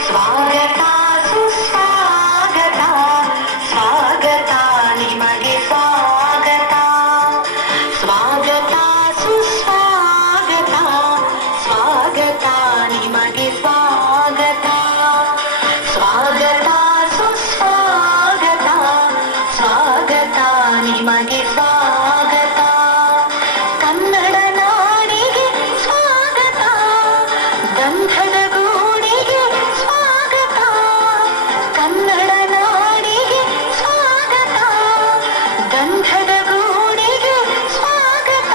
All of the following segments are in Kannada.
ಸ್ವಾಗತ ಸುಸ್ವಾಗತ ಸ್ವಾಗತ ನಿಮಗೆ ಸ್ವಾಗತ ಸ್ವಾಗತ ಸುಸ್ವಾಗತ ಸ್ವಾಗತ ನಿಮಗೆ ಸ್ವಾಗತ ಸ್ವಾಗತ ಸುಸ್ವಾಗತ ಸ್ವಾಗತ ನಿಮಗೆ ಸ್ವಾಗತ ಕನ್ನಡ ನಾಡಿಗೆ ಸ್ವಾಗತ ಗಂಧದ ಗೂಡಿಗೆ ಸ್ವಾಗತ ಕನ್ನಡ ನಾಡಿಗೆ ಸ್ವಾಗತ ಗಂಧದ ಗೂಡಿಗೆ ಸ್ವಾಗತ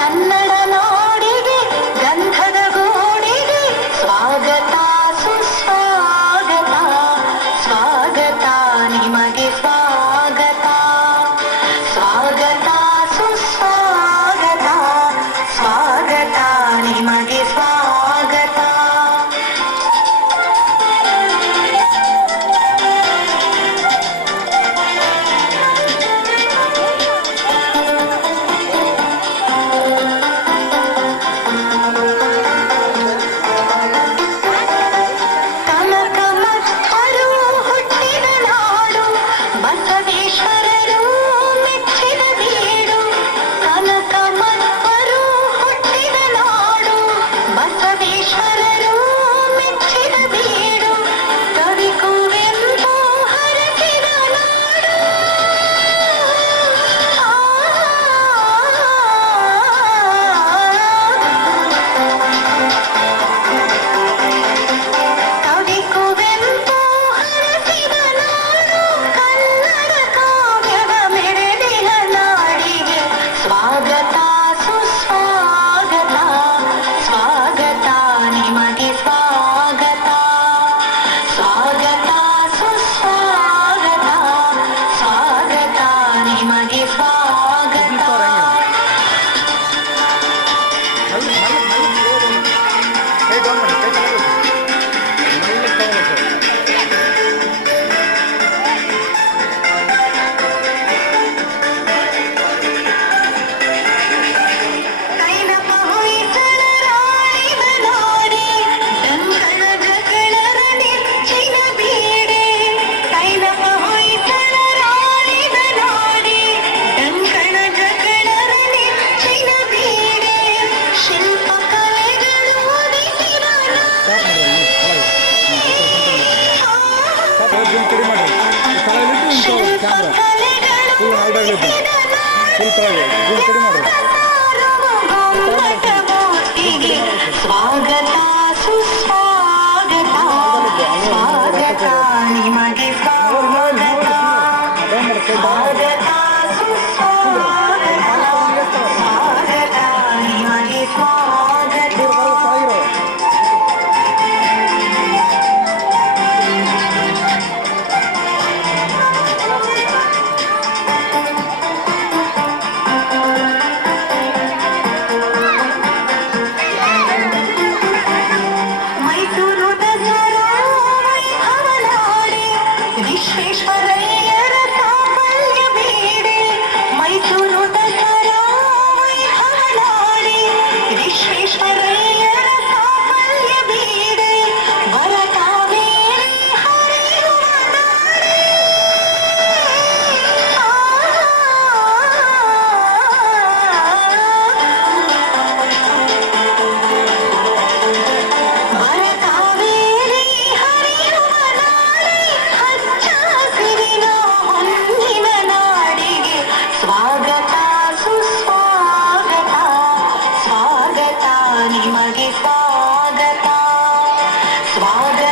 ಕನ್ನಡ ನಾಡಿಗೆ ಗಂಧದ ಗೂಡಿಗೆ ಸ್ವಾಗತ ಸುಸ್ವಾಗತ ಸ್ವಾಗತ ನಿಮಗೆ ಸ್ವಾಗತ ಸ್ವಾಗತ ಸುಸ್ವಾಗತ ಸ್ವಾಗತ ನಿಮಗೆ ಸ್ವಾಗತ ಕನಕಮತ್ತರು ಹುಟ್ಟಿದ ನಾಡು ಬಸವೇಶ್ವರರು ಮೆಚ್ಚಿದ ಬೀಡು ಕನಕಮತ್ತರು ಹುಟ್ಟಿದ ನಾಡು ಬಸವೇಶ್ವರರು ಮೆಚ್ಚಿದ ಬೀಡು ಕವಿ ಕುವೆಂಪು ಹರಸಿದ ನಾಡು ಕವಿ ಕುವೆಂಪು ಹರಸಿದ ನಾಡು ಕನ್ನಡ ಕಾವ್ಯದ ಮೆರೆದಿನ ನಾಡಿಗೆ ಸ್ವಾಗತ ಸುಸ್ವಾಗತ ಸ್ವಾಗತ ನಿಮಗೆ ಸ್ವಾಗತ ಸ್ವಾಗತ ಸುಸ್ವಾಗತ ಸ್ವಾಗತ ನಿಮಗೆ ಸ್ವಾಗತ ಕೈನಪ ಹೊಯ್ಸಳ ರಾಣಿದ ನಾಡಿ ಡಂಕಣ ಜಗಳರ ನೆಚ್ಚಿನ ಬೀಡೆ ಕೈನಪ ಹೊಯ್ಸಳ ರಾಣಿದ ನಾಡಿ ಡಂಕಣ ಜಗಳರ ನೆಚ್ಚಿನ ಬೀಡೆ ಶಿಲ್ಪ ಕಲೆಗಳು ಒದಗಿಸಿದ ಶಿಲ್ಪ ಕಲೆಗಳು ಒದಗಿಸಿದ ಮೂರ್ತಿಗೆ ಸ್ವಾಗತ ಸುಸ್ವಾಗತ ಸ್ವಾಗತ ನಿಮಗೆ ಸ್ವಾಗತ ಸ್ವಾಗತ ಸುಸ್ವಾಗತ ಸ್ವಾಗತ ನಿಮಗೆ ಸ್ವಾಗತ ಮೈಸೂರು ದಸರಾ ವೈಭವನಾಡಿ ವಿಶ್ವೇಶ್ವರಯ್ಯರ ಸಾಫಲ್ಯ ಬೇಡೆ ಮೈಸೂರು ದಸರಾ ವೈಭವನಾಡಿ ವಿಶ್ವೇಶ್ವರಯ್ಯರ ಸಾಫಲ್ಯ ಬೇಡೆ ವರಕಾವೇರಿ ಹರಿಯುವ ನಾಡಿ ವರಕಾವೇರಿ ಹರಿಯುವ ನಾಡಿ ಹಚ್ಚ ಹಸಿರಿನ ಹೊನ್ನಿನ ನಾಡಿಗೆ ಸ್ವಾಗತ ಸುಸ್ವಾಗತ ಸ್ವಾಗತ ನಿಮಗೆ ಸ್ವಾಗತ ಸ್ವಾಗತ